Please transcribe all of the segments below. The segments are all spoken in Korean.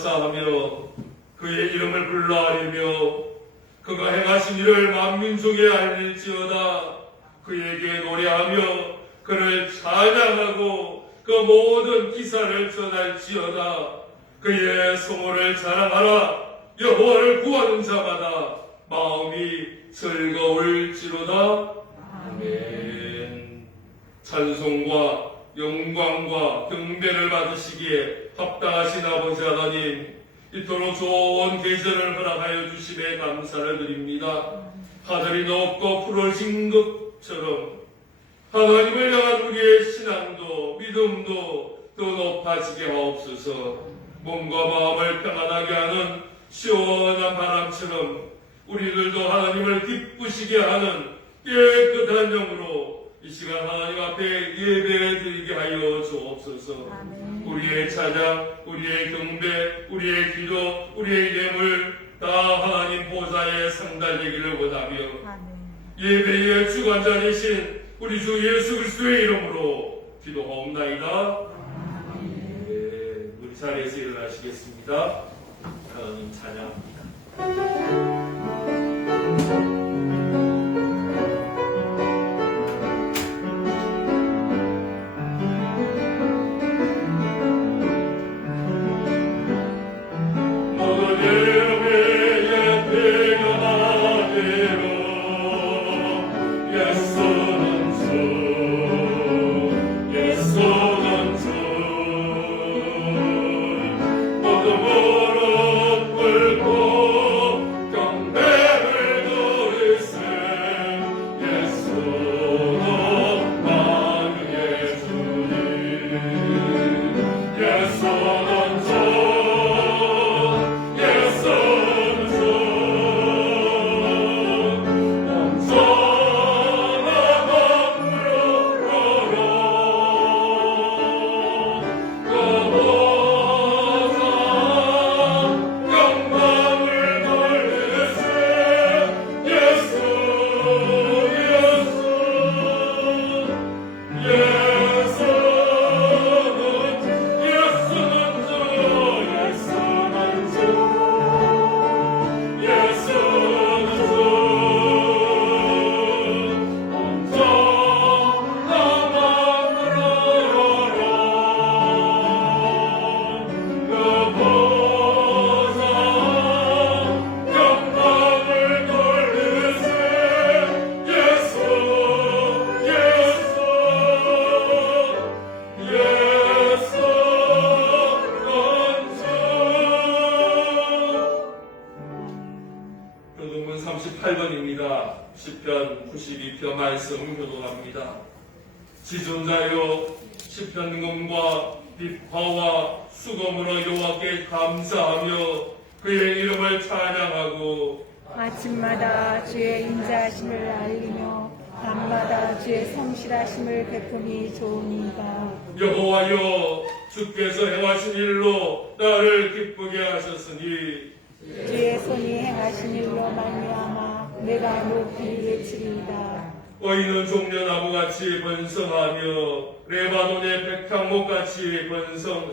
감사하며 그의 이름을 불러하리며 그가 행하신 일을 만민족에 알릴지어다. 그에게 노래하며 그를 찬양하고 그 모든 기사를 전할지어다. 그의 성호를 자랑하라. 여호와를 구하는 자마다 마음이 즐거울지로다. 아멘. 찬송과 영광과 경배를 받으시기에 합당하신 아버지 하나님, 이토록 좋은 계절을 허락하여 주심에 감사를 드립니다. 하늘이 높고 푸르신 것처럼 하나님을 향한 우리의 신앙도 믿음도 더 높아지게 하옵소서. 몸과 마음을 평안하게 하는 시원한 바람처럼 우리들도 하나님을 기쁘시게 하는 깨끗한 영으로 이 시간 하나님 앞에 예배 드리게 하여 주옵소서. 아멘. 우리의 찬양, 우리의 경배, 우리의 기도, 우리의 예물 다 하나님 보좌에 상달되기를 원하며 예배의 주관자 되신 우리 주 예수 그리스도의 이름으로 기도하옵나이다. 네, 우리 자리에서 일어나시겠습니다. 하나님 찬양합니다. 교동문 38번입니다. 시편 92편 말씀 교독합니다. 지존자여 시편금과 비파와 수금으로 여호와께 감사하며 그의 이름을 찬양하고 아침마다 주의 인자하심을 알리며 밤마다 주의 성실하심을 베푸니 좋으니이다. 여호와여 주께서 행하신 일로 나를 기쁘게 하셨으니 주의 손이 행하신 일로 말미암아 내가 높이 외치리이다. 의인은 종려나무같이 번성하며 레바논의 백향목같이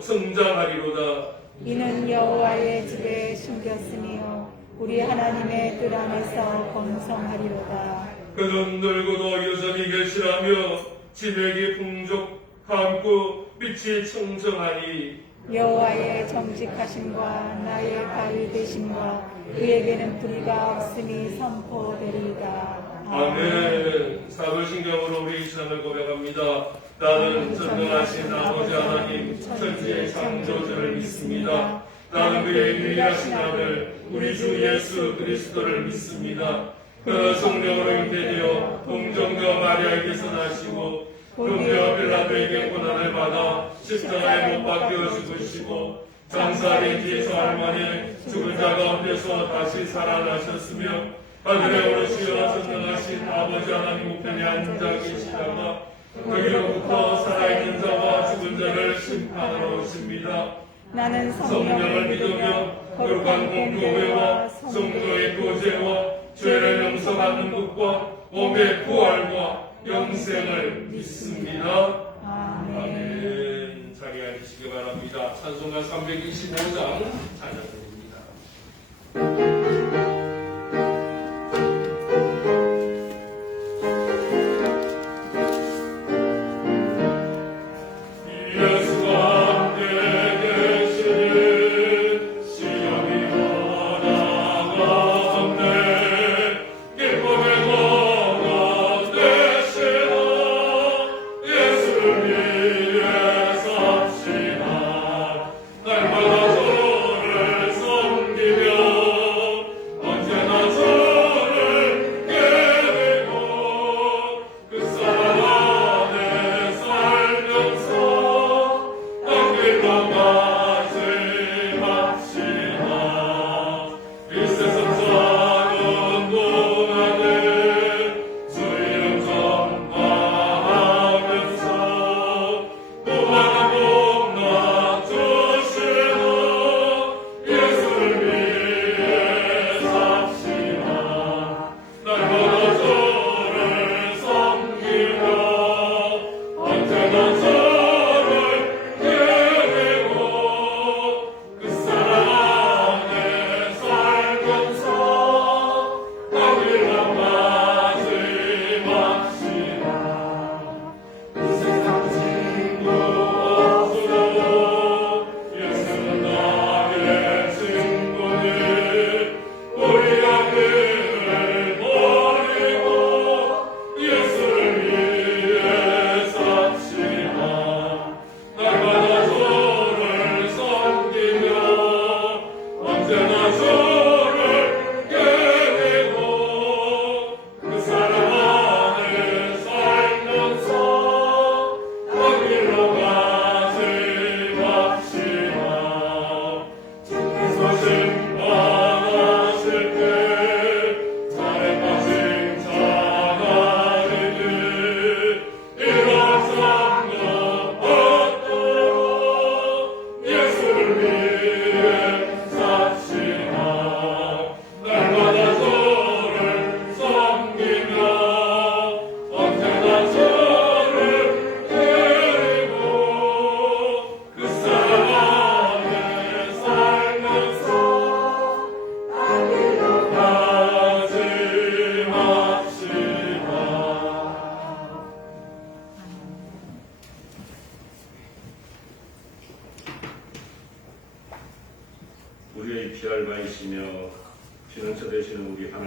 성장하리로다. 이는 여호와의 집에 숨겼으며 우리 하나님의 뜰 안에서 번성하리로다. 그는 늙어도 여전히 결실하며 진액이 풍족함고 빛이 청정하니 여호와의 정직하심과 나의 바위 되심과 그에게는 불의가 없음이 선포되리이다. 아멘. 사도신경으로 우리 신앙을 고백합니다. 나는 전능하신 아버지 하나님 천지의 창조주를 믿습니다. 나는 그의 유일하신 아들 우리 주 예수 그리스도를 믿습니다. 그 성령으로 잉태되어 동정녀 마리아에게서 나시고 본디오 빌라도에게 고난을 받아 십자가에 못 박혀 죽으시고 장사된 뒤 사흘 만에 죽은 자 가운데서 다시 살아나셨으며 하늘에 오르시어 전능하신 아버지 하나님 우편에 앉아 계시다가 거기로부터 살아있는 자와 죽은 자를 심판하러 오십니다. 나는 성령을 믿으며 거룩한 공교회와 성도의 교제와 죄를 용서받는 것과 몸의 부활과 영생을 믿습니다. 아멘. 자리에 앉으시기 바랍니다. 찬송가 325장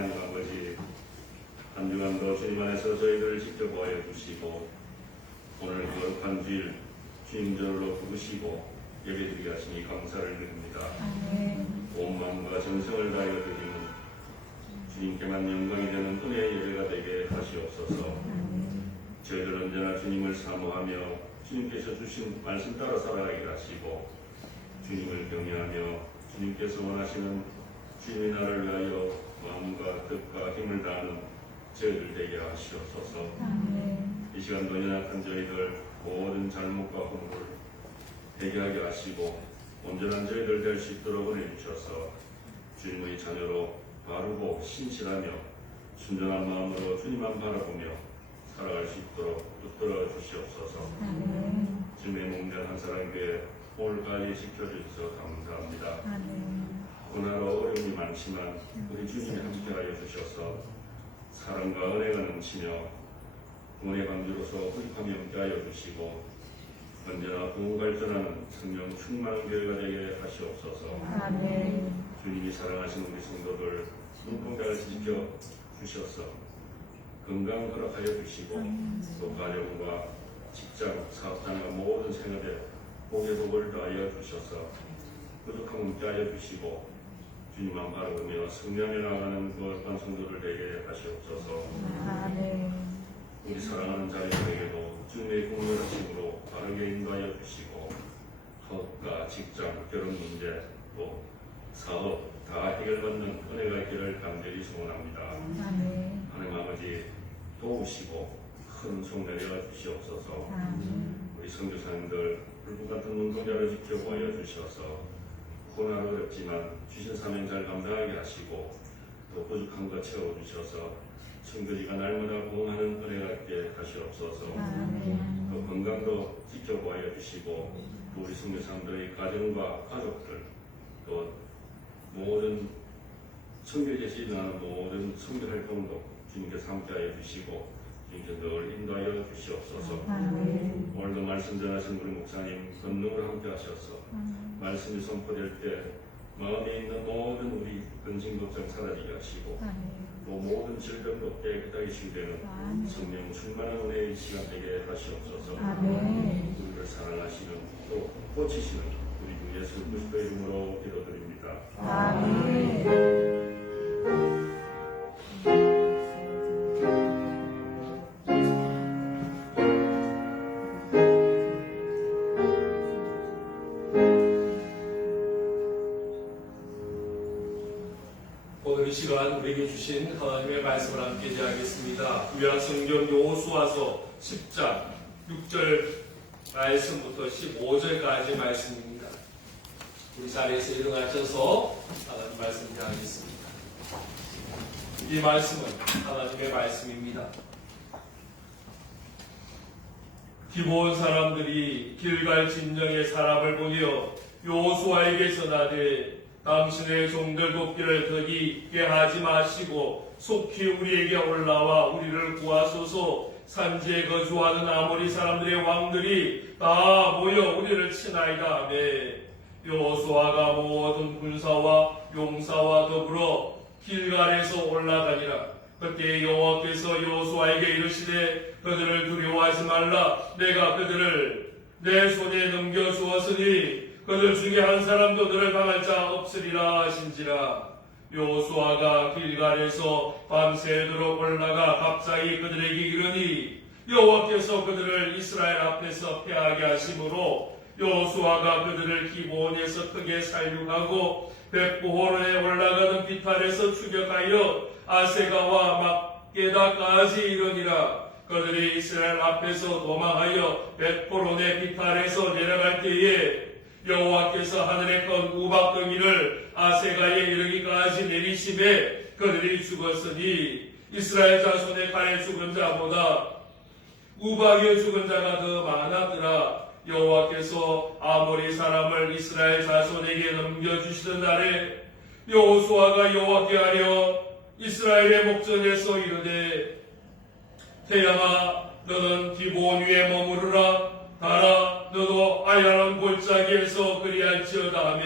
하나님 아버지, 한 주간도 주님 안에서 저희들을 지켜보아 주시고 오늘 거룩한 주일 주님 전으로 부르시고 예배드리게 하시니 감사를 드립니다. 온 마음과 정성을 다하여 드리는 주님께만 영광이 되는 은혜의 예배가 되게 하시옵소서. 저희들 언제나 주님을 사모하며 주님께서 주신 말씀 따라 살아가게 하시고 주님을 경외하며 주님께서 원하시는 주님의 나라를 위하여 마음과 뜻과 힘을 다하는 저희들 되게 하시옵소서. 이 시간도 연약한 저희들 모든 잘못과 허물을 회개하게 하시고 온전한 저희들 될 수 있도록 은혜 주셔서 주님의 자녀로 바르고 신실하며 순전한 마음으로 주님만 바라보며 살아갈 수 있도록 붙들어 주시옵소서. 주님의 몸된 한사랑교회 오늘까지 지켜주셔서 감사합니다. 고난으로 어려움이 많지만 우리 주님이 함께하여 주셔서 사랑과 은혜가 넘치며 은혜 관계로서 훌륭함이 함께하여 주시고 언제나 부흥발전하는 성령 충만한 교회가 되게 하시옵소서. 주님이 사랑하시는 우리 성도들 눈동자를 지켜 주셔서 건강 허락하여 주시고 또 가정과 직장, 사업장과 모든 생활에 복의 복을 더하여 주셔서 부족함 함께하여 주시고 주님만 바라보며 승리하며 나가는 거룩한 성도를 되게 하시옵소서. 우리 사랑하는 자녀들에게도 주님의 공로하심으로 바르게 인도하여 주시고 사업과 직장, 결혼 문제, 또 사업 다 해결받는 은혜가 있기를 간절히 소원합니다. 하나님 아버지 도우시고 큰 송 내려 주시옵소서. 우리 선교사님들 불꽃 같은 운동자를 지켜보아 주셔서 고난 어렵지만 주신 사명 잘 감당하게 하시고 또 부족한 것 채워주셔서 성도지가 날마다 부흥하는 은혜가 있게 하시옵소서. 또 건강도 지켜보아 주시고 또 우리 선교사님들의 가정과 가족들 또 모든 선교제시 일어나는 모든 선교활동도 주님께서 함께하여 주시고 주님께서 늘 인도하여 주시옵소서. 오늘도 말씀 전하신 우리 목사님 권능으로 함께하셔서 말씀이 선포될 때 마음에 있는 모든 우리 근심 걱정 사라지게 하시고 또 모든 질병도 깨끗하게 치유되는 성령 충만한 은혜의 시간 되게 하시옵소서. 우리를 사랑하시는 또 고치시는 우리 주 예수 그리스도의 이름으로 기도드립니다. 오늘 이 시간 우리에게 주신 하나님의 말씀을 함께 이야기하겠습니다. 구약성경 여호수아서 10장 6절 말씀부터 15절까지 말씀입니다. 우리 자리에서 일어나셔서 하나님 말씀 이야기하겠습니다. 이 말씀은 하나님의 말씀입니다. 기브온 사람들이 길갈 진영의 사람을 보내어 여호수아에게 전하되 당신의 종들 돕기를 더디 있게 하지 마시고 속히 우리에게 올라와 우리를 구하소서. 산지에 거주하는 아모리 사람들의 왕들이 다 모여 우리를 치나이다 하며 여호수아가 모든 군사와 용사와 더불어 길갈에서 올라가니라. 그때 여호와께서 여호수아에게 이르시되 그들을 두려워하지 말라. 내가 그들을 내 손에 넘겨주었으니 그들 중에 한 사람도 너를 당할 자 없으리라 하신지라. 여호수아가 길갈에서 밤새도록 올라가 갑자기 그들에게 이르니 여호와께서 그들을 이스라엘 앞에서 패하게 하심으로 여호수아가 그들을 기브온에서 크게 살육하고 백부호론에 올라가는 비탈에서 추격하여 아세가와 막게다까지 이르니라. 그들이 이스라엘 앞에서 도망하여 백호론의 비탈에서 내려갈 때에 여호와께서 하늘의 큰 우박덩이를 아세가에 이르기까지 내리심에 그들이 죽었으니 이스라엘 자손의 칼에 죽은 자보다 우박에 죽은 자가 더 많았더라. 여호와께서 아모리 사람을 이스라엘 자손에게 넘겨주시던 날에 여호수아가 여호와께 하려 이스라엘의 목전에서 이르되 태양아 너는 기브온 위에 머무르라. 달아 너도 아야란 골짜기에서 그리할지어다 하며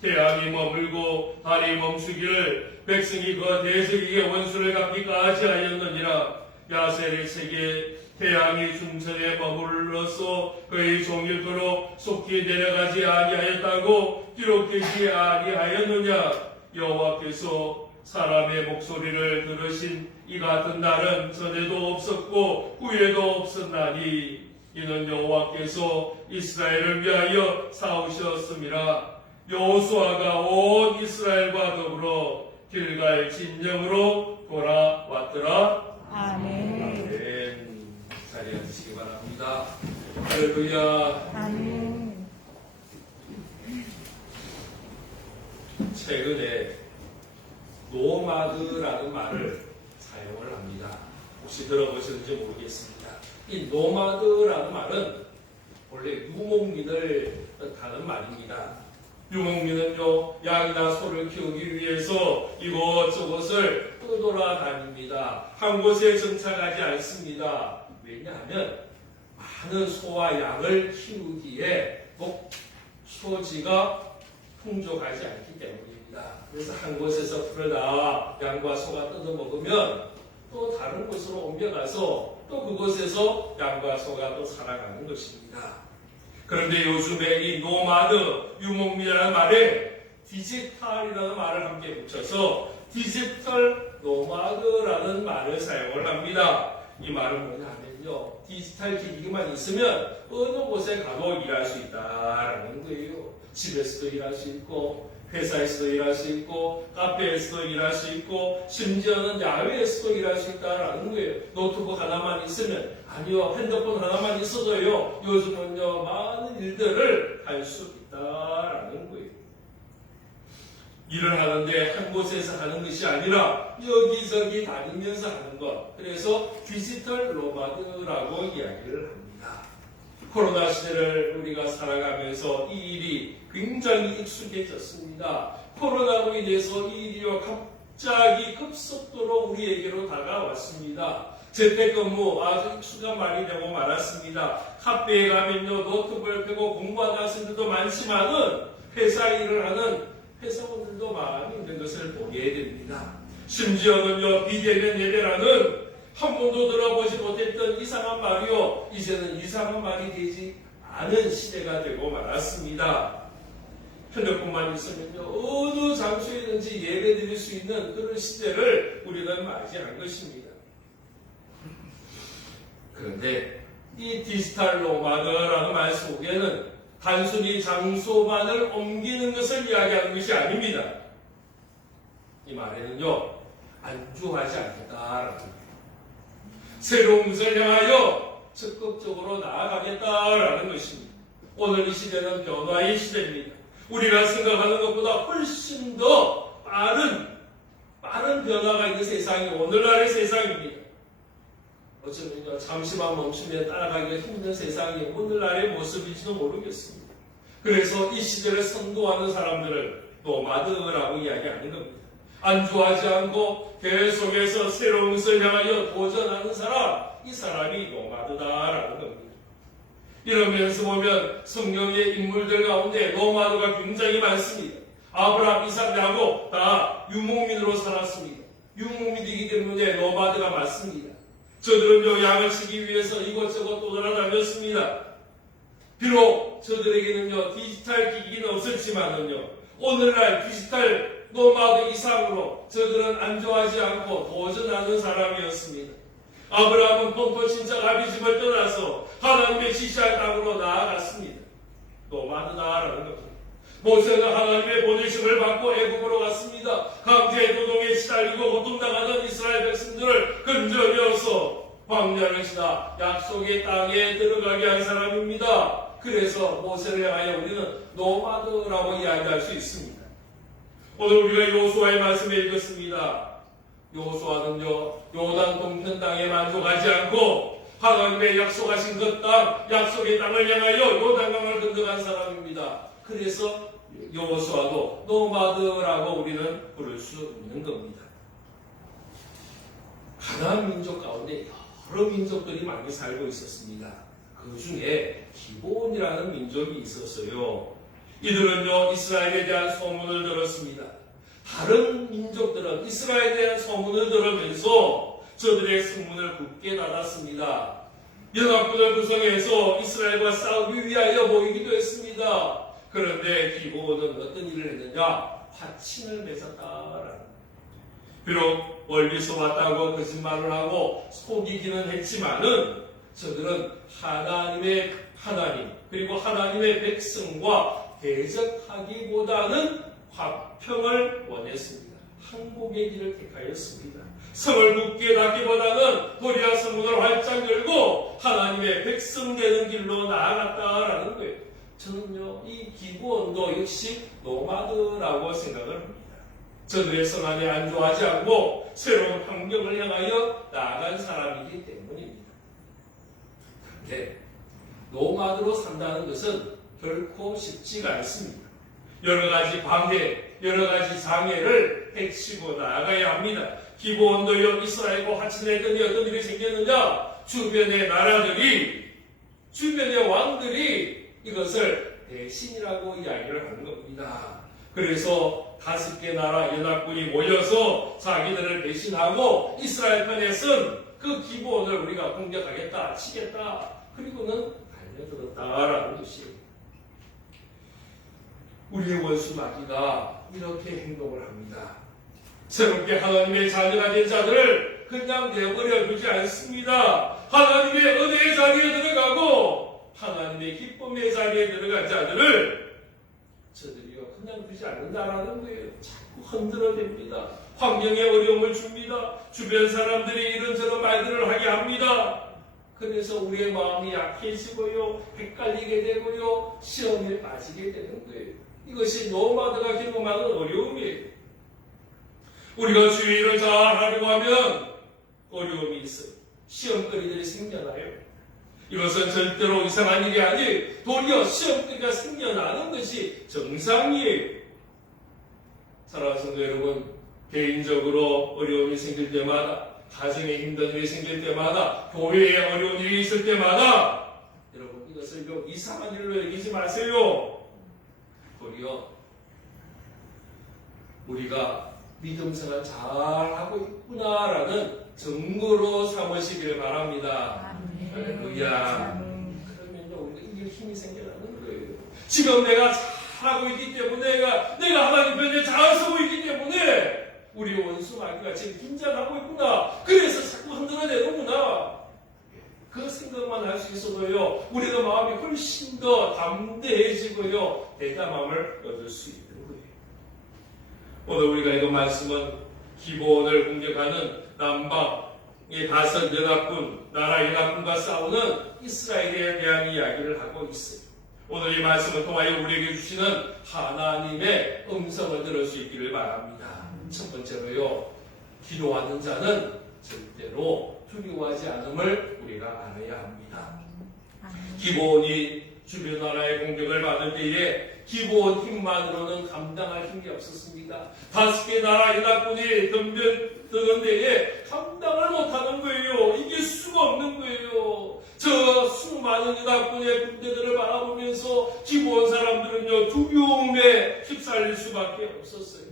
태양이 머물고 달이 멈추기를 백성이 그 대적에게 원수를 갚기까지 하였느니라. 야셀의 책에 태양이 중천에 머물러서 그의 종일토록 속히 내려가지 아니하였다고 기록되지 아니하였느냐. 여호와께서 사람의 목소리를 들으신 이 같은 날은 전에도 없었고 후에도 없었나니 이는 여호와께서 이스라엘을 위하여 싸우셨음이라. 여호수아가 온 이스라엘과 더불어 길갈 진영으로 돌아왔더라. 아멘. 아멘. 자리에 앉으시기 바랍니다. 할렐루야. 아멘. 최근에 노마드라는 말을 사용을 합니다. 혹시 들어보셨는지 모르겠습니다. 이 노마드라는 말은 원래 유목민을 뜻하는 말입니다. 유목민은요, 양이나 소를 키우기 위해서 이곳저곳을 떠돌아다닙니다. 한 곳에 정착하지 않습니다. 왜냐하면 많은 소와 양을 키우기에 목초지가 풍족하지 않기 때문입니다. 그래서 한 곳에서 풀을 낳아 양과 소가 뜯어먹으면 또 다른 곳으로 옮겨가서 또 그곳에서 양과 소가 또 살아가는 것입니다. 그런데 요즘에 이 노마드, 유목민이라는 말에 디지털이라는 말을 함께 붙여서 디지털 노마드라는 말을 사용을 합니다. 이 말은 뭐냐 하면요, 디지털 기기만 있으면 어느 곳에 가도 일할 수 있다라는 거예요. 집에서도 일할 수 있고 회사에서도 일할 수 있고 카페에서도 일할 수 있고 심지어는 야외에서도 일할 수 있다라는 거예요. 노트북 하나만 있으면, 아니요, 핸드폰 하나만 있어도요, 요즘은요 많은 일들을 할 수 있다라는 거예요. 일을 하는데 한 곳에서 하는 것이 아니라 여기저기 다니면서 하는 것, 그래서 디지털 노마드라고 이야기를 합니다. 코로나 시대를 우리가 살아가면서 이 일이 굉장히 익숙해졌습니다. 코로나로 인해서 이 일이 갑자기 급속도로 우리에게로 다가왔습니다. 재택근무 아주 익숙한 말이 되고 말았습니다. 카페에 가면요, 노트북을 펴고 공부하는 학생들도 많지만은 회사 일을 하는 회사원들도 많이 있는 것을 보게 됩니다. 심지어는요, 비대면 예배라는 한 번도 들어보지 못했던 이상한 말이요, 이제는 이상한 말이 되지 않은 시대가 되고 말았습니다. 핸드폰만 있으면요, 어느 장소에든지 예배 드릴 수 있는 그런 시대를 우리는 맞이한 것입니다. 그런데 이 디지털 노마드라는 말 속에는 단순히 장소만을 옮기는 것을 이야기하는 것이 아닙니다. 이 말에는요, 안주하지 않겠다라는 겁니다. 새로운 것을 향하여 적극적으로 나아가겠다라는 것입니다. 오늘 이 시대는 변화의 시대입니다. 우리가 생각하는 것보다 훨씬 더 빠른 변화가 있는 세상이 오늘날의 세상입니다. 어쩌면요, 잠시만 멈추면 따라가기가 힘든 세상이 오늘날의 모습인지도 모르겠습니다. 그래서 이 시대를 선도하는 사람들을 노마드라고 이야기하는 겁니다. 안주하지 않고 계속해서 새로운 것을 향하여 도전하는 사람, 이 사람이 노마드다라는 겁니다. 이러면서 보면 성경의 인물들 가운데 노마드가 굉장히 많습니다. 아브라함, 이삭, 야곱 다 유목민으로 살았습니다. 유목민이기 때문에 노마드가 많습니다. 저들은요, 양을 치기 위해서 이곳저곳 돌아다녔습니다. 비록 저들에게는요, 디지털 기기는 없었지만은요, 오늘날 디지털 노마드 이상으로 저들은 안주하지 않고 도전하는 사람이었습니다. 아브라함은 본토 친척 아비집을 떠나서 하나님의 지시할 땅으로 나아갔습니다. 노마드다라는 겁니다. 모세는 하나님의 보내심을 받고 애굽으로 갔습니다. 강제 노동에 시달리고 고통당하던 이스라엘 백성들을 건져내어서 광야를 지나 약속의 땅에 들어가게 한 사람입니다. 그래서 모세를 향하여 우리는 노마드라고 이야기할 수 있습니다. 오늘 우리가 여호수아의 말씀에 읽었습니다. 여호수아는요, 요단 동편 땅에 만족하지 않고 하나님의 약속하신 그 땅, 약속의 땅을 향하여 요단강을 건너간 사람입니다. 그래서 여호수아도 노마드라고 우리는 부를 수 있는 겁니다. 가나안 민족 가운데 여러 민족들이 많이 살고 있었습니다. 그 중에 기브온이라는 민족이 있었어요. 이들은요, 이스라엘에 대한 소문을 들었습니다. 다른 민족들은 이스라엘에 대한 소문을 들으면서 저들의 성문을 굳게 닫았습니다. 연합군을 구성해서 이스라엘과 싸우기 위하여 모이기도 했습니다. 그런데 기브온은 어떤 일을 했느냐? 화친을 맺었다라는. 비록 멀리서 왔다고 거짓말을 하고 속이기는 했지만은 저들은 하나님의 하나님 그리고 하나님의 백성과 대적하기보다는 화평을 원했습니다. 항복의 길을 택하였습니다. 성을 굳게 닫기보다는 도리어 성문을 활짝 열고 하나님의 백성 되는 길로 나아갔다라는 거예요. 저는요, 이 기브온도 역시 노마드라고 생각을 합니다. 저들의 성 안에 안주하지 않고 새로운 환경을 향하여 나아간 사람이기 때문입니다. 그런데 노마드로 산다는 것은 결코 쉽지가 않습니다. 여러 가지 방해, 여러 가지 장애를 헤치고 나아가야 합니다. 기브온도요, 이스라엘과 화친했더니 어떤 일이 생겼느냐? 주변의 나라들이, 주변의 왕들이 이것을 배신이라고 이야기를 하는 겁니다. 그래서 5개 나라 연합군이 모여서 자기들을 배신하고 이스라엘 편에서는 그 기브온을 우리가 공격하겠다, 치겠다, 그리고는 달려들었다라는 것이에요. 우리의 원수 마귀가 이렇게 행동을 합니다. 새롭게 하나님의 자녀가 된 자들을 그냥 내버려 두지 않습니다. 하나님의 은혜의 자리에 들어가고 하나님의 기쁨의 자리에 들어간 자들을 저들이요 그냥 두지 않는다라는 거예요. 자꾸 흔들어댑니다. 환경에 어려움을 줍니다. 주변 사람들이 이런저런 말들을 하게 합니다. 그래서 우리의 마음이 약해지고요, 헷갈리게 되고요, 시험에 빠지게 되는 거예요. 이것이 노마드가 경험하는 어려움이에요. 우리가 주의 일을 잘 하려고 하면 어려움이 있어요. 시험거리들이 생겨나요. 이것은 절대로 이상한 일이 아니에요. 도리어 시험거리가 생겨나는 것이 정상이에요. 사랑하는 성도 여러분, 개인적으로 어려움이 생길 때마다, 가정에 힘든 일이 생길 때마다, 교회에 어려운 일이 있을 때마다 여러분 이것을 이상한 일로 여기지 마세요. 도리어 우리가 믿음 생활 잘하고 있구나라는 증거로 삼으시길 바랍니다. 할렐루야. 그러면요, 우리가 이길 힘이 생겨나는 거예요. 지금 내가 잘하고 있기 때문에, 내가 하나님 편에 잘 서고 있기 때문에, 우리 원수 마귀가 지금 긴장하고 있구나. 그래서 자꾸 흔들어내는구나. 그 생각만 할 수 있어도요, 우리가 마음이 훨씬 더 담대해지고요, 대담함을 얻을 수 있는 거예요. 오늘 우리가 읽은 말씀은 기브온을 공격하는 남방의 5 연합군, 나라 연합군과 싸우는 이스라엘에 대한 이야기를 하고 있어요. 오늘 이 말씀을 통하여 우리에게 주시는 하나님의 음성을 들을 수 있기를 바랍니다. 첫 번째로요, 기도하는 자는 절대로 두려워하지 않음을 우리가 알아야 합니다. 기브온이 주변 나라의 공격을 받을 때에 기브온 힘만으로는 감당할 힘이 없었습니다. 5개 나라 연합군이 덤벼드는 데에 감당을 못하는 거예요. 이길 수가 없는 거예요. 저 수많은 연합군의 군대들을 바라보면서 기브온 사람들은요, 두려움에 휩쓸릴 수밖에 없었어요.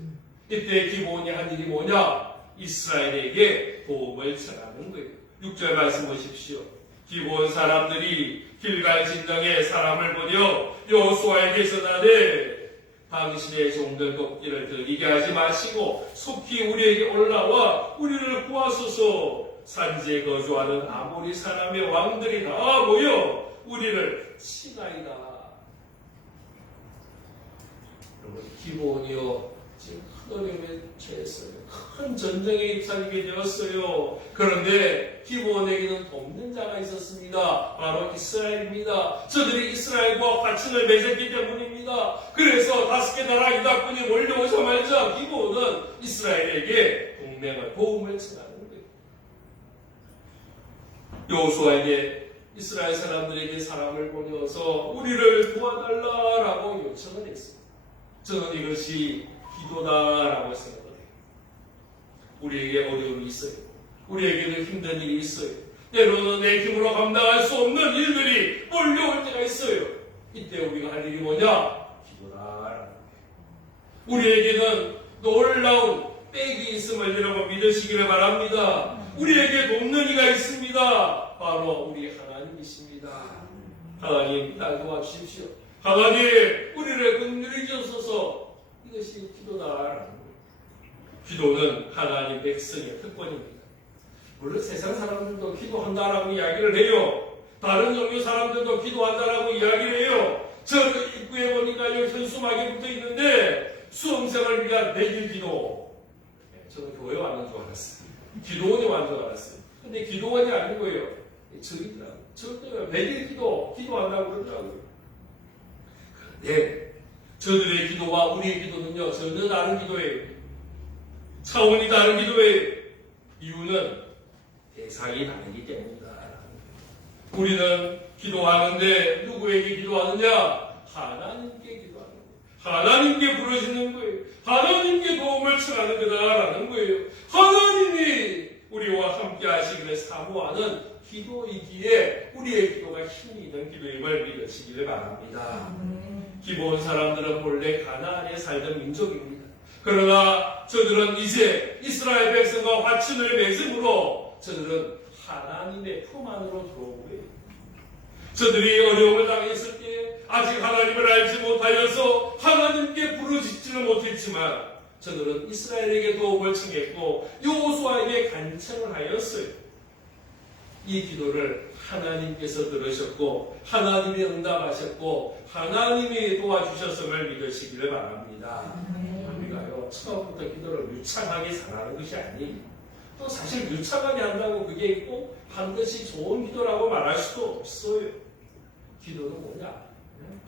이때 기브온이 한 일이 뭐냐? 이스라엘에게 도움을 청하는 거예요. 6절 말씀 보십시오. 기브온 사람들이 길갈 진영에 사람을 보내어 여호수아에게 전하되 당신의 종들 걷기를 들리게 하지 마시고 속히 우리에게 올라와 우리를 구하소서. 산지에 거주하는 아모리 사람의 왕들이 다 모여 우리를 치나이다. 여러분, 기브온이요 지금 큰 어려움에 처했어요. 큰 전쟁에 휩싸이게 되었어요. 그런데 기브온에게는 돕는 자가 있었습니다. 바로 이스라엘입니다. 저들이 이스라엘과 화친을 맺었기 때문입니다. 그래서 5개 나라 연합군이 몰려오자마자 기브온은 이스라엘에게 동맹을, 도움을 청하는 거예요. 여호수아에게 이스라엘 사람들에게 사람을 보내어서 우리를 도와달라라고 요청을 했습니다. 저는 이것이 기도다라고 생각을 해요. 우리에게 어려움이 있어요. 우리에게는 힘든 일이 있어요. 때로는 내 힘으로 감당할 수 없는 일들이 몰려올 때가 있어요. 이때 우리가 할 일이 뭐냐? 기도다라는 거예요. 우리에게는 놀라운 백이 있음을 여러분 믿으시기를 바랍니다. 우리에게 돕는 이가 있습니다. 바로 우리 하나님이십니다. 하나님 날 도와주십시오. 하나님 우리를 긍휼히 주소서. 이것이 기도다. 기도는 하나님 백성의 특권입니다. 물론 세상 사람들도 기도한다라고 이야기를 해요. 다른 종교 사람들도 기도한다라고 이야기를 해요. 저 입구에 보니까요 현수막이 붙어 있는데 수험생을 위한 매일 기도. 저는 교회 왔는 줄 알았어요. 기도원에 왔는 줄 알았어요. 근데 기도원이 아니고요. 저기더라고요. 저도 매일 기도한다고 그러더라고요. 그런데 저들의 기도와 우리의 기도는요 전혀 다른 기도예요. 차원이 다른 기도예요. 이유는 대상이 다르기 때문이다. 우리는 기도하는데 누구에게 기도하느냐? 하나님께 기도하는 거예요. 하나님께 부르시는 거예요. 하나님께 도움을 청하는 거다라는 거예요. 하나님이 우리와 함께 하시기를 사모하는 기도이기에 우리의 기도가 힘이 있는 기도임을 믿으시기를 바랍니다. 기본 사람들은 본래 가나안에 살던 민족입니다. 그러나 저들은 이제 이스라엘 백성과 화친을 맺음으로 저들은 하나님의 품 안으로 들어온 거예요. 저들이 어려움을 당했을 때 아직 하나님을 알지 못하여서 하나님께 부르짖지는 못했지만 저들은 이스라엘에게 도움을 청했고 여호수아에게 간청을 하였어요. 이 기도를 하나님께서 들으셨고 하나님이 응답하셨고 하나님이 도와주셨음을 믿으시기를 바랍니다. 우리가요 처음부터 기도를 유창하게 잘하는 것이 아니에요. 또 사실 유창하게 한다고 그게 있고 반드시 좋은 기도라고 말할 수도 없어요. 기도는 뭐냐?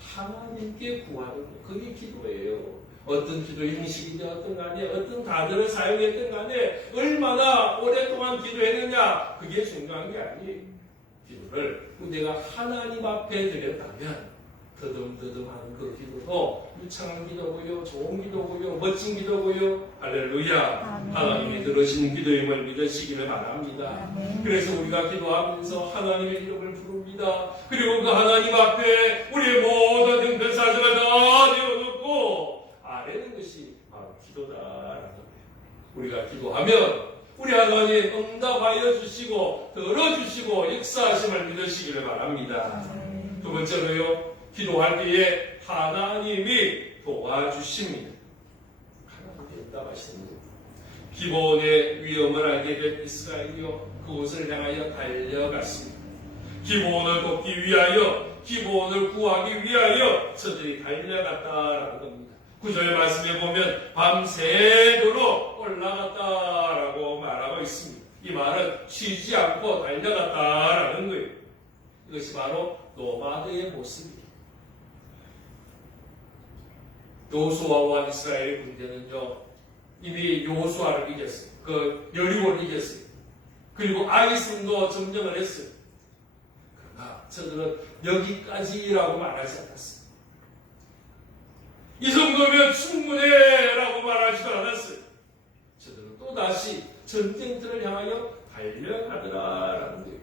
하나님께 구하는 것. 그게 기도예요. 어떤 기도 형식이든 어떤 간에 어떤 단어를 사용했든 간에 얼마나 오랫동안 기도했느냐 그게 중요한 게 아니에요. 기도를 내가 하나님 앞에 드렸다면 더듬더듬하는 그 기도도 유창한 기도고요, 좋은 기도고요, 멋진 기도고요. 할렐루야. 하나님이 들으시는 기도임을 믿으시기를 바랍니다. 그래서 우리가 기도하면서 하나님의 이름을 부릅니다. 그리고 그 하나님 앞에 우리의 모든 등등 사정을 다 내어놓고 아뢰는 것이 바로 기도다라는 거예요. 우리가 기도하면 우리 하나님 응답하여 주시고 들어주시고 역사하심을 믿으시기를 바랍니다. 두 번째로요. 기도할 때에 하나님이 도와주십니다. 하나님이 응답하시는 거예요. 기브온의 위험을 알게 된 이스라엘이요 그곳을 향하여 달려갔습니다. 기브온을 돕기 위하여 기브온을 구하기 위하여 저들이 달려갔다라는 겁니다. 9절 말씀에 보면 밤새도록 올라갔다라고 말하고 있습니다. 이 말은 쉬지 않고 달려갔다라는 거예요. 이것이 바로 노마드의 모습입니다. 여호수아와 이스라엘의 군대는요 이미 여호수아를 이겼어요. 그 여리고를 이겼어요. 그리고 아이성도 점령을 했어요. 그러나 저들은 여기까지라고 말하지 않았어요. 이 정도면 충분해라고 말하지도 않았어요. 저들은 또다시 전쟁터를 향하여 달려가더라라는 거예요.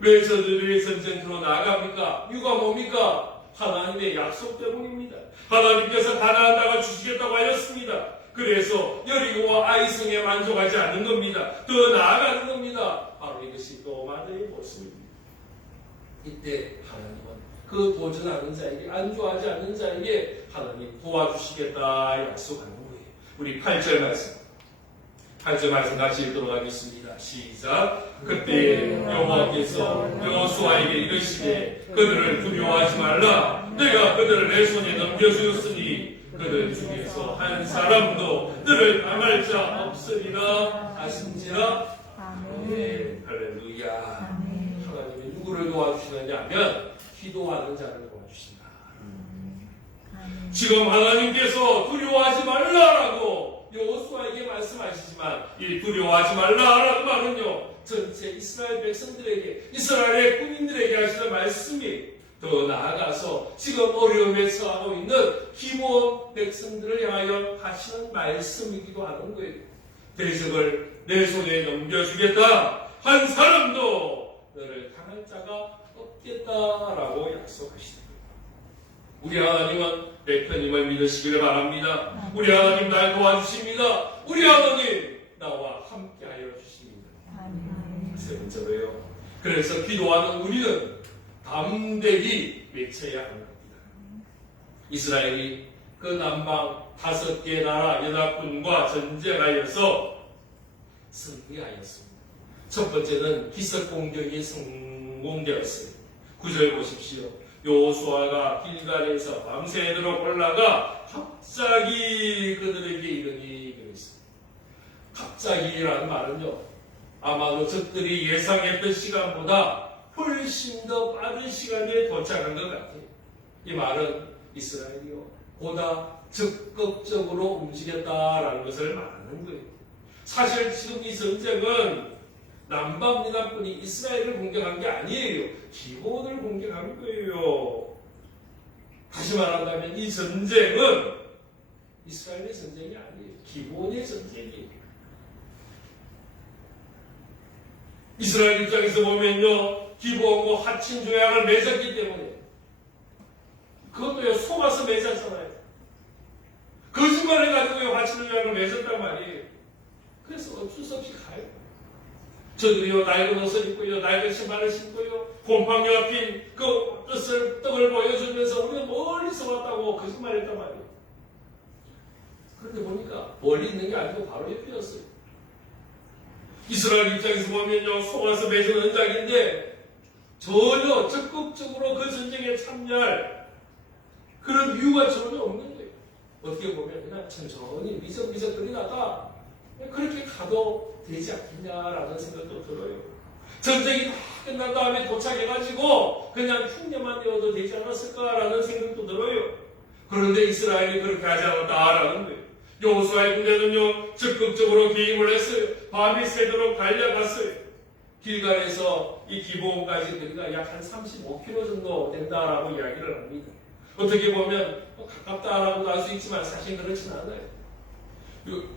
왜 저들이 전쟁터로 나아갑니까? 이유가 뭡니까? 하나님의 약속 때문입니다. 하나님께서 가나안 땅을 주시겠다고 하였습니다. 그래서 여리고와 아이성에 만족하지 않는 겁니다. 더 나아가는 겁니다. 바로 이것이 노마드의 모습입니다. 이때 하나님은 그 도전하는 자에게 안주하지 않는 자에게 하나님 도와주시겠다 약속하는 거예요. 우리 8절 말씀 8절 말씀 같이 읽도록 하겠습니다. 시작. 그때 여호와께서 여호수아에게 이르시되 그들을 두려워하지 말라. 내가 그들을 내 손에 넘겨주었으니 그들 중에서 한 사람도 너를 당할 자 없으리라 하신지라. 아멘. 할렐루야. 하나님이 누구를 도와주시느냐 하면 기도하는 자를 도와주신다. 지금 하나님께서 두려워하지 말라라고 여호수아에게 말씀하시지만 이 두려워하지 말라라는 말은요 전체 이스라엘 백성들에게 이스라엘의 군인들에게 하시는 말씀이 더 나아가서 지금 어려움에 처하고 있는 기브온 백성들을 향하여 하시는 말씀이기도 하는 거예요. 대적을 내 손에 넘겨주겠다. 한 사람도 너를 당할 자가 없겠다라고 약속하시는 거예요. 우리 하나님은 내 편임을 믿으시기를 바랍니다. 우리 하나님 날 도와주십니다. 우리 하나님 나와 함께하여 주십니다. 세 번째로요. 그래서 기도하는 우리는 담대히 외쳐야 하는 겁니다. 이스라엘이 그 남방 5개 나라 연합군과 전쟁하여서 승리하였습니다. 첫 번째는 기습 공격이 성공되었어요. 9절 보십시오. 여호수아가 길갈에서 밤새도록 올라가 갑자기 그들에게 이르니 그랬습니다. 갑자기라는 말은요, 아마도 적들이 예상했던 시간보다 훨씬 더 빠른 시간에 도착한 것 같아요. 이 말은 이스라엘이요, 보다 적극적으로 움직였다라는 것을 말하는 거예요. 사실 지금 이 전쟁은 남방 연합군이 이스라엘을 공격한 게 아니에요. 기본을 공격한 거예요. 다시 말한다면 이 전쟁은 이스라엘의 전쟁이 아니에요. 기본의 전쟁이에요. 이스라엘 입장에서 보면요, 기본과 하친 조약을 맺었기 때문에, 그것도요, 속아서 맺었잖아요. 거짓말해가지고 하친 조약을 맺었단 말이에요. 그래서 어쩔 수 없이 가요. 저들이요, 낡은 옷을 입고요, 낡은 신발을 신고요, 곰팡이와 핀 그 떡을 보여주면서 우리가 멀리서 왔다고 거짓말했단 말이에요. 그런데 보니까 멀리 있는 게 아니고 바로 옆이었어요. 이스라엘 입장에서 보면요, 속아서 맺은 언약인데 전혀 적극적으로 그 전쟁에 참여할 그런 이유가 전혀 없는 거예요. 어떻게 보면 그냥 천천히 미적미적 들이다가 그렇게 가도 되지 않겠냐라는 생각도 들어요. 전쟁이 다 끝난 다음에 도착해가지고 그냥 흉내만 내어도 되지 않았을까라는 생각도 들어요. 그런데 이스라엘이 그렇게 하지 않았다라는 거예요. 여호수아의 군대는요, 적극적으로 개입을 했어요. 밤이 새도록 달려갔어요. 길갈에서 이 기브온까지 거리가 약 한 35km 정도 된다라고 이야기를 합니다. 어떻게 보면 가깝다라고도 할 수 있지만 사실 그렇진 않아요.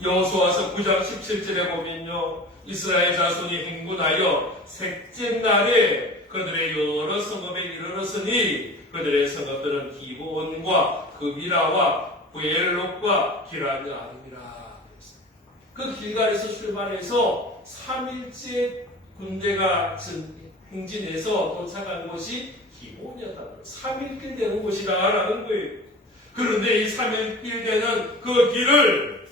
여호수아서 9장 17절에 보면요, 이스라엘 자손이 행군하여 셋째 날에 그들의 여러 성읍에 이르렀으니 그들의 성읍들은 기브온과 그비라와 부엘롯과 기라드 아름이라. 그 길갈에서 출발해서 3일째 군대가 행진해서 도착한 곳이 기브온이었다. 3일길 되는 곳이다라는 거예요. 그런데 이 3일길 되는 그 길을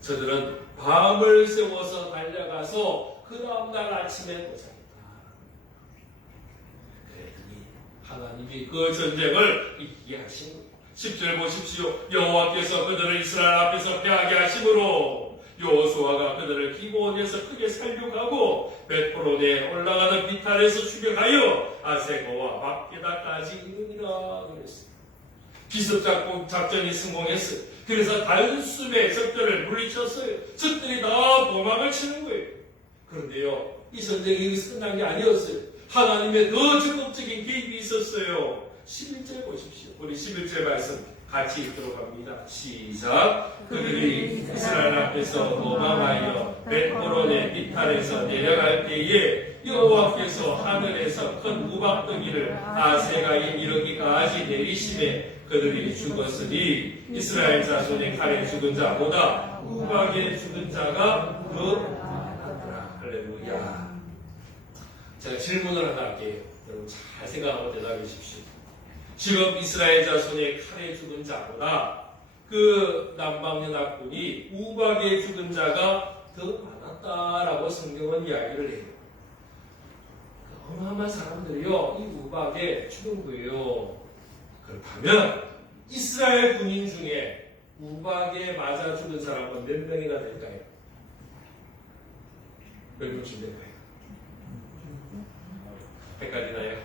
저들은 밤을 세워서 달려가서 그 다음날 아침에 도착했다. 그랬더니 하나님이 그 전쟁을 이기게 하신 거예요. 10절 보십시오. 여호와께서 그들을 이스라엘 앞에서 패하게 하심으로 여호수아가 그들을 기브온에서 크게 살육하고 벳호론에 올라가는 비탈에서 추격하여 아세고와 막게다까지 이르니라 그랬어요. 기습 작전이 성공했어요. 그래서 단숨에 적들을 물리쳤어요. 적들이 다 도망을 치는 거예요. 그런데요, 이 전쟁이 여기서 끝난 게 아니었어요. 하나님의 더 적극적인 개입이 있었어요. 11절 보십시오. 우리 11절 말씀 같이 읽도록 합니다. 시작. 그들이 이스라엘 앞에서 도망하여 벳호론의 비탈에서 내려갈 때에 여호와께서 하늘에서 큰 우박덩이를 아세가에 이르기까지 내리심에 그들이 죽었으니 이스라엘 자손의 칼에 죽은 자보다 우박에 죽은 자가 더 많았더라. 할렐루야. 제가 질문을 하나 할게요. 여러분 잘 생각하고 대답해 주십시오. 지금 이스라엘 자손의 칼에 죽은 자보다 그 남방연합군이 우박에 죽은 자가 더 많았다라고 성경은 이야기를 해요. 어마어마한 사람들이요, 이 우박에 죽은 거예요. 그렇다면 이스라엘 군인 중에 우박에 맞아 죽은 사람은 몇 명이나 될까요? 몇 명쯤 될까요? 헷갈리나요?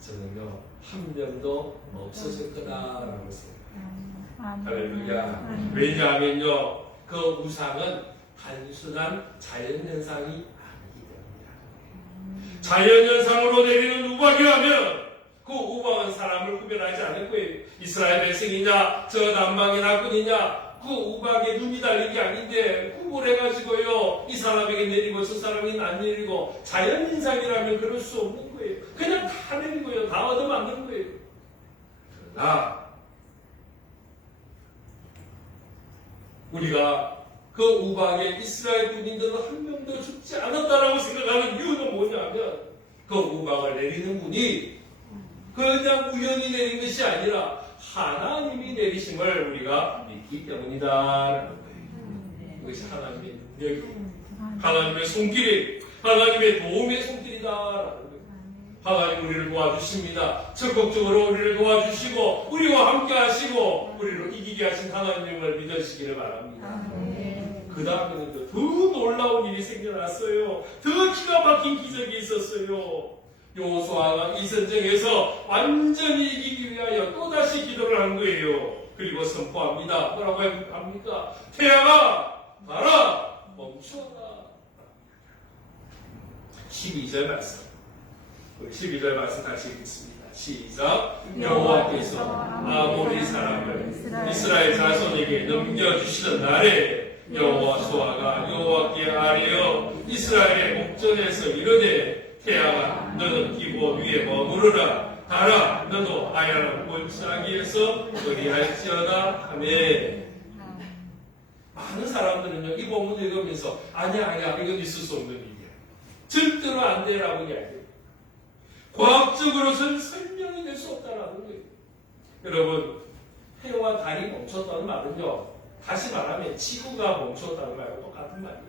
저는요, 한 명도 없어질 거다라고 생각해요. 할렐루야. 왜냐하면요, 그 우상은 단순한 자연현상이 아니기 때문이다. 자연현상으로 내리는 우박이라면 그 우박은 사람을 구별하지 않을 거예요. 이스라엘 백성이냐, 저 남방의 낙군이냐, 그 그 우박에 눈이 달린 게 아닌데 구분해가지고요 이 사람에게 내리고 저 사람에게는 안 내리고 자연인상이라면 그럴 수 없는 거예요. 그냥 다 내리고요 다 얻어맞는 거예요. 그러나 우리가 그 우박에 이스라엘 군인들은 한 명도 죽지 않았다라고 생각하는 이유는 뭐냐면 그 우박을 내리는 분이 그냥 우연히 내린 것이 아니라 하나님이 내리심을 우리가 믿기 때문이다라는 거예요. 그것이 하나님의 능력이에요. 하나님의 손길이 하나님의 도움의 손길이다라는 거예요. 하나님 우리를 도와주십니다. 적극적으로 우리를 도와주시고 우리와 함께 하시고 우리를 이기게 하신 하나님을 믿으시기를 바랍니다. 그 다음에는 더 놀라운 일이 생겨났어요. 더 기가 막힌 기적이 있었어요. 여호수아가 이 전쟁에서 완전히 이기기 위하여 또다시 기도를 한 거예요. 그리고 선포합니다. 뭐라고 합니까? 태양아 가라 멈춰라. 12절 말씀. 우리 12절 말씀 다시 읽겠습니다. 시작. 여호와께서 아모리 사람을 이스라엘 자손에게 넘겨주시던 날에 여호수아가 여호와께 아뢰어 이스라엘의 목전에서 이르되 태양아 너는 기브온 위에 머무르라. 달아 너도 아야람 골짜기에서 거리할지어다 하매. 많은 사람들은요 이 본문을 읽으면서 아니야 이건 있을 수 없는 일이야. 절대로 안 되라고 이야기해요. 과학적으로는 설명이 될 수 없다라는 거예요. 여러분 해와 달이 멈췄다는 말은요 다시 말하면 지구가 멈췄다는 말과 똑같은 말이에요.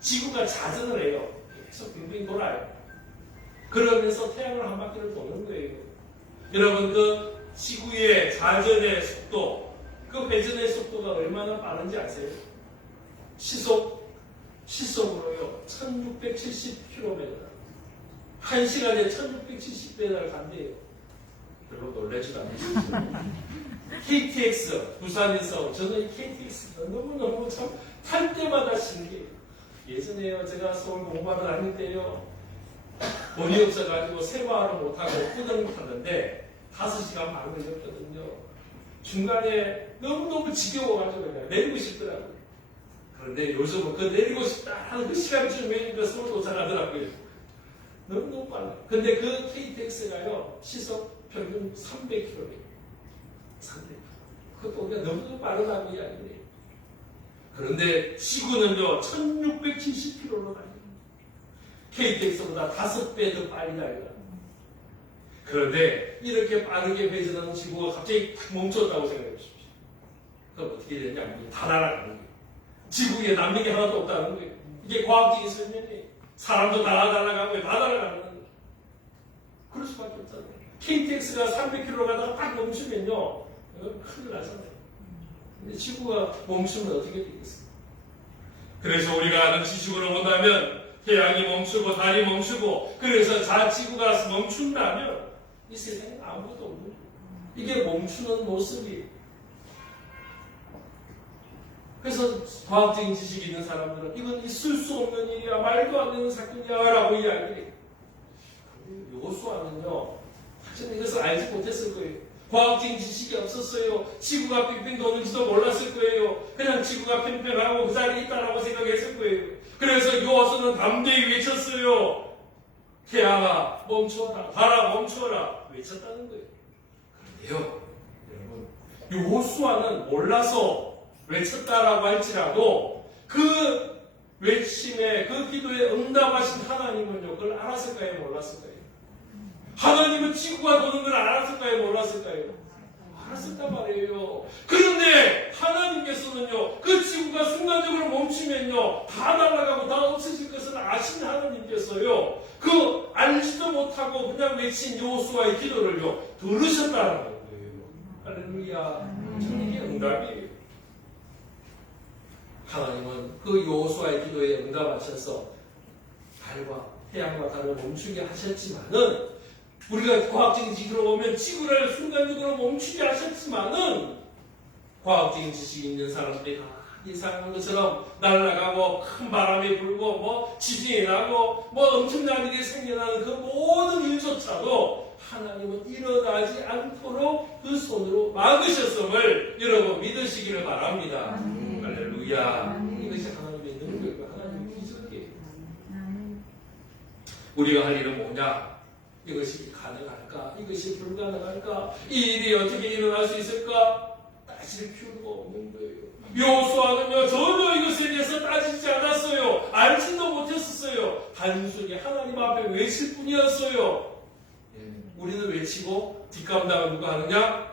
지구가 자전을 해요. 계속 빙빙 돌아요. 그러면서 태양을 한 바퀴를 도는 거예요. 여러분 그 지구의 자전의 속도 그 회전의 속도가 얼마나 빠른지 아세요? 시속으로요 1670km 1시간에 1670배를 간대요. 별로 놀라지도 않으시죠? KTX 부산에서 저는 KTX가 너무너무 참 탈 때마다 신기해요. 예전에요 제가 서울 공부하러 다닐 때요 돈이 없어가지고 세화를 못하고 꾸등 탔는데 5시간 반 걸렸거든요. 중간에 너무너무 지겨워가지고 그냥 내리고 싶더라고요. 그런데 요즘은 그 내리고 싶다 하는 그 시간쯤이니까 서울 도착하더라고요. 너무너무 빨라요. 근데 그 KTX가요 시속 평균 300km. 300km. 그것도 그냥 너무너무 빠르다고 이야기해요. 그런데 지구는요 1670km로 다녀요. KTX보다 5배 더 빨리 달려요. 그런데 이렇게 빠르게 회전하는 지구가 갑자기 탁 멈췄다고 생각해 보십시오. 그럼 어떻게 되냐면 다 날아가는 거예요. 지구에 남는 게 하나도 없다는 거예요. 이게 과학적인 설명이에요. 사람도 다 날아가고 다 날아가는 거예요. 그럴 수밖에 없잖아요. KTX가 300km 가다가 딱 멈추면요 큰일 나잖아요. 근데 지구가 멈추면 어떻게 되겠어요? 그래서 우리가 아는 지식으로 본다면 태양이 멈추고 달이 멈추고 그래서 지구가 멈춘다면 이 세상에 아무것도 없는 거예요. 이게 멈추는 모습이에요. 그래서 과학적인 지식이 있는 사람들은 이건 있을 수 없는 일이야 말도 안 되는 사건이야 라고 이야기해요. 여호수아는요 사실은 이것을 알지 못했을 거예요. 과학적인 지식이 없었어요. 지구가 빙빙 도는지도 몰랐을 거예요. 그냥 지구가 평평하고 그 자리에 있다라고 생각했을 거예요. 그래서 여호수아는 담대히 외쳤어요. 태양아 멈춰라. 달아 멈춰라. 외쳤다는 거예요. 그런데요 여러분 여호수아는 몰라서 외쳤다라고 할지라도 그 외침에 그 기도에 응답하신 하나님은요 그걸 알았을까요 몰랐을까요? 하나님은 지구가 도는 걸 알았을까요 몰랐을까요? 알았었단 말이에요. 그런데 하나님께서는요 그 지구가 순간적으로 멈추면요 다 날아가고 다 없어질 것을 아신 하나님께서요 그 알지도 못하고 그냥 외친 여호수아의 기도를요 들으셨다는 거예요. 할렐루야. 저는 이게 응답이에요. 하나님은 그 여호수아의 기도에 응답하셔서 달과 태양과 달을 멈추게 하셨지만은 우리가 과학적인 지식으로 보면 지구를 순간적으로 멈추게 하셨지만은 과학적인 지식이 있는 사람들이 예상한 것처럼 날아가고 큰 바람이 불고 뭐 지진이 나고 뭐 엄청난 일이 생겨나는 그 모든 일조차도 하나님은 일어나지 않도록 그 손으로 막으셨음을 여러분 믿으시기를 바랍니다. 할렐루야. 이것이 하나님의 능력이고 하나님의 기적이에요. 우리가 할 일은 뭐냐? 이것이 가능할까? 이것이 불가능할까? 이 일이 어떻게 일어날 수 있을까? 따질 필요가 없는 거예요. 여호수아는요 전혀 이것에 대해서 따지지 않았어요. 알지도 못했었어요. 단순히 하나님 앞에 외칠 뿐이었어요. 우리는 외치고 뒷감당은 누가 하느냐?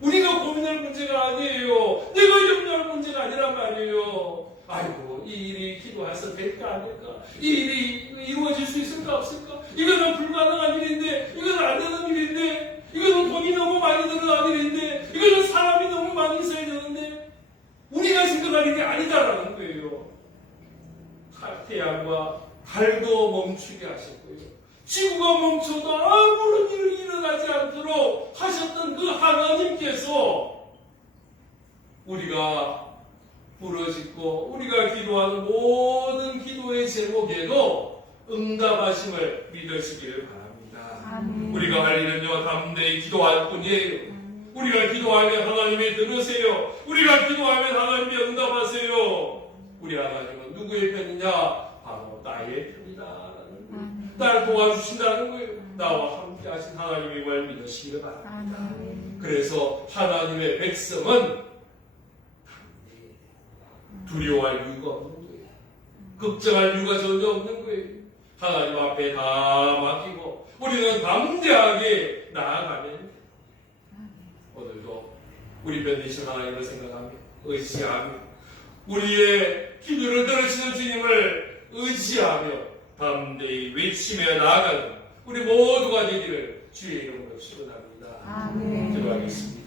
우리가 고민할 문제가 아니에요. 내가 염려할 문제가 아니란 말이에요. 아이고 이 일이 기도해서 될까 안 될까? 이 일이 이루어질 수 있을까 없을까? 이거는 불가능한 일인데, 이거는 안 되는 일인데, 이거는 돈이 너무 많이 들어가는 일인데, 이거는 사람이 너무 많이 있어야 되는데, 우리가 생각할 일이 아니다라는 거예요. 태양과 달도 멈추게 하셨고요. 지구가 멈춰도 아무런 일이 일어나지 않도록 하셨던 그 하나님께서 우리가 부르짖고 우리가 기도하는 모든 기도의 제목에도 응답하심을 믿으시기를 바랍니다. 우리가 할 일은요 담대히 기도할 뿐이에요. 우리가 기도하면 하나님이 들으세요. 우리가 기도하면 하나님이 응답하세요. 우리 하나님은 누구의 편이냐? 바로 나의 편이다라는 거예요. 나를 도와주신다는 거예요. 나와 함께 하신 하나님임을 믿으시기를 바랍니다. 그래서 하나님의 백성은 두려워할 이유가 없는 거예요. 걱정할 이유가 전혀 없는 거예요. 하나님 앞에 다 맡기고 우리는 담대하게 나아가면 오늘도 우리 편 되신 하나님을 생각하며 의지하며 우리의 기도를 들으시는 주님을 의지하며 담대히 외치며 나아가는 우리 모두가 되기를 주의 이름으로 축원합니다. 기도하겠습니다.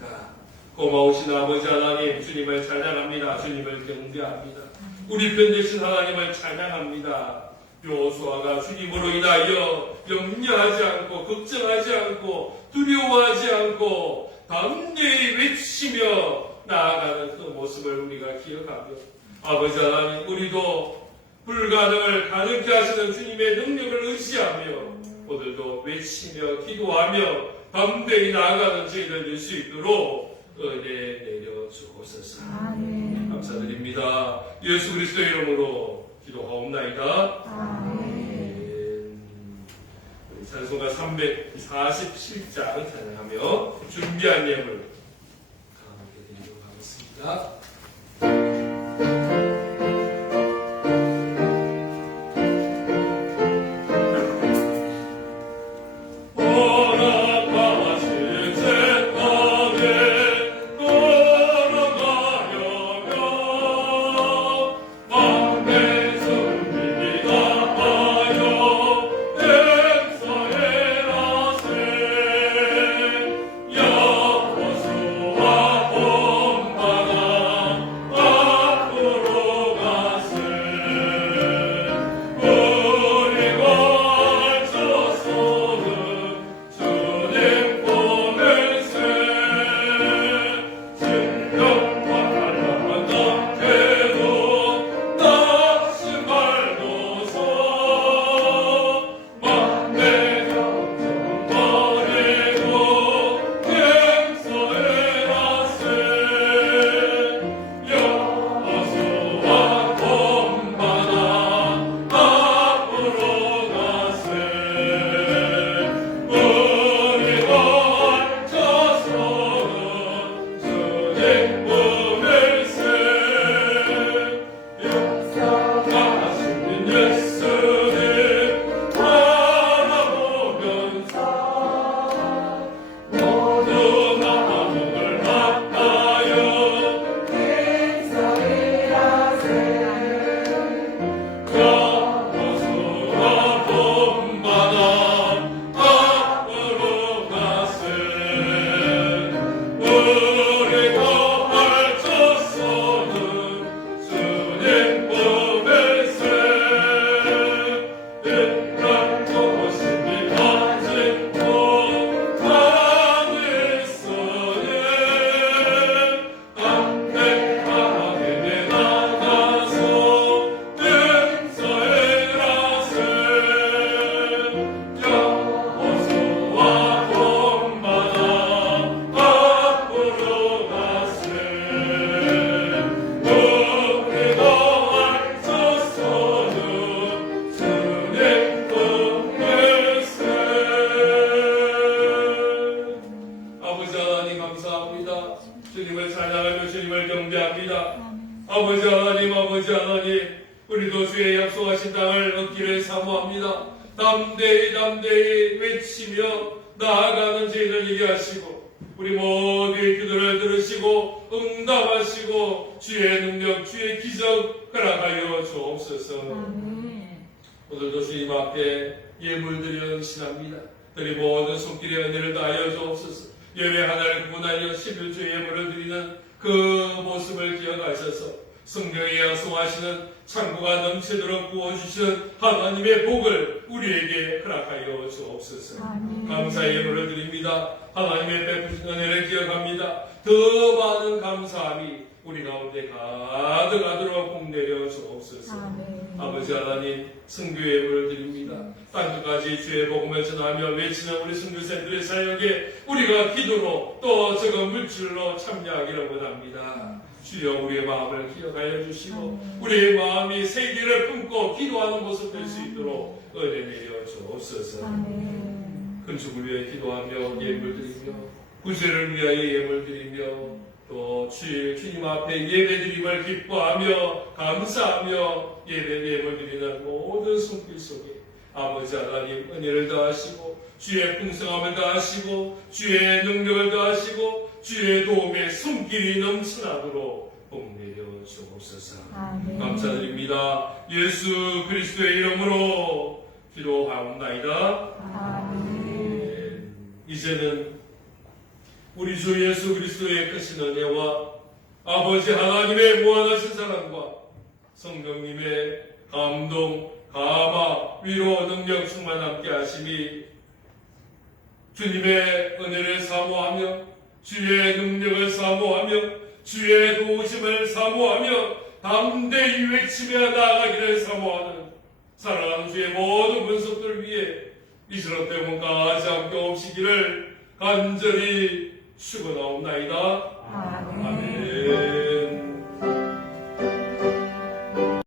고마우신 아버지 하나님, 주님을 찬양합니다. 주님을 경배합니다. 우리 편 되신 하나님을 찬양합니다. 여호수아가 주님으로 인하여 염려하지 않고 걱정하지 않고 두려워하지 않고 담대히 외치며 나아가는 그 모습을 우리가 기억하며 아버지 하나님, 우리도 불가능을 가능케 하시는 주님의 능력을 의지하며 오늘도 외치며 기도하며 담대히 나아가는 저희들 될 수 있도록 은혜 내려 주옵소서. 감사드립니다. 예수 그리스도의 이름으로 기도하옵나이다. 아멘. 찬송가 347장 찬양하며 준비한 예물 함께 드리도록 하겠습니다. 여호수아 본바다 기대합니다. 아버지 하나님, 우리도 주의 약속하신 땅을 얻기를 사모합니다. 담대히 외치며 나아가는 저희를 이게 하시고 우리 모두의 기도를 들으시고 응답하시고 주의 능력, 주의 기적 허락하여 주옵소서. 오늘도 주님 앞에 예물드려 응신합니다. 우리 모든 손길의 은혜를 다하여 주옵소서. 예배 하나를 구분하여 11주 예물을 드리는 그 모습을 기억하셔서 성경에 약속하시는 창고가 넘치도록 부어주시는 하나님의 복을 우리에게 허락하여 주옵소서. 감사의 예물을 드립니다. 하나님의 베푸신 은혜를 기억합니다. 더 많은 감사함이 우리 가운데 가득하도록 복 내려 주옵소서. 아버지 하나님, 선교의 예물을 드립니다. 땅끝까지 주의 복음을 전하며 외치는 우리 선교사들의 사역에 우리가 기도로 또 적은 물질로 참여하기를 원합니다. 주여 우리의 마음을 기억하여 주시고 우리의 마음이 세계를 품고 기도하는 모습 될 수 있도록 은혜 내려 주옵소서. 건축을 위해 기도하며 예물 드리며 구제를 위하여 예물 드리며 또 주님 앞에 예배드림을 기뻐하며 감사하며 예물 드리는 모든 손길 속에 아버지 하나님 은혜를 다하시고 주의 풍성함을 다하시고 주의 능력을 다하시고 주의 도움에 손길이 넘쳐나도록 복 내려 주옵소서. 감사드립니다. 예수 그리스도의 이름으로 기도하옵나이다. 아멘. 이제는 우리 주 예수 그리스도의 크신 은혜와 아버지 하나님의 무한하신 사랑과 성령님의 감동, 감화, 위로, 능력, 충만 함께 하심이 주님의 은혜를 사모하며 주의 능력을 사모하며 주의 도우심을 사모하며 담대히 외치며 나아가기를 사모하는 사랑하는 주의 모든 권속들 위해 이스라엘 때문까지 함께 오시기를 간절히 축원하옵나이다. 아멘.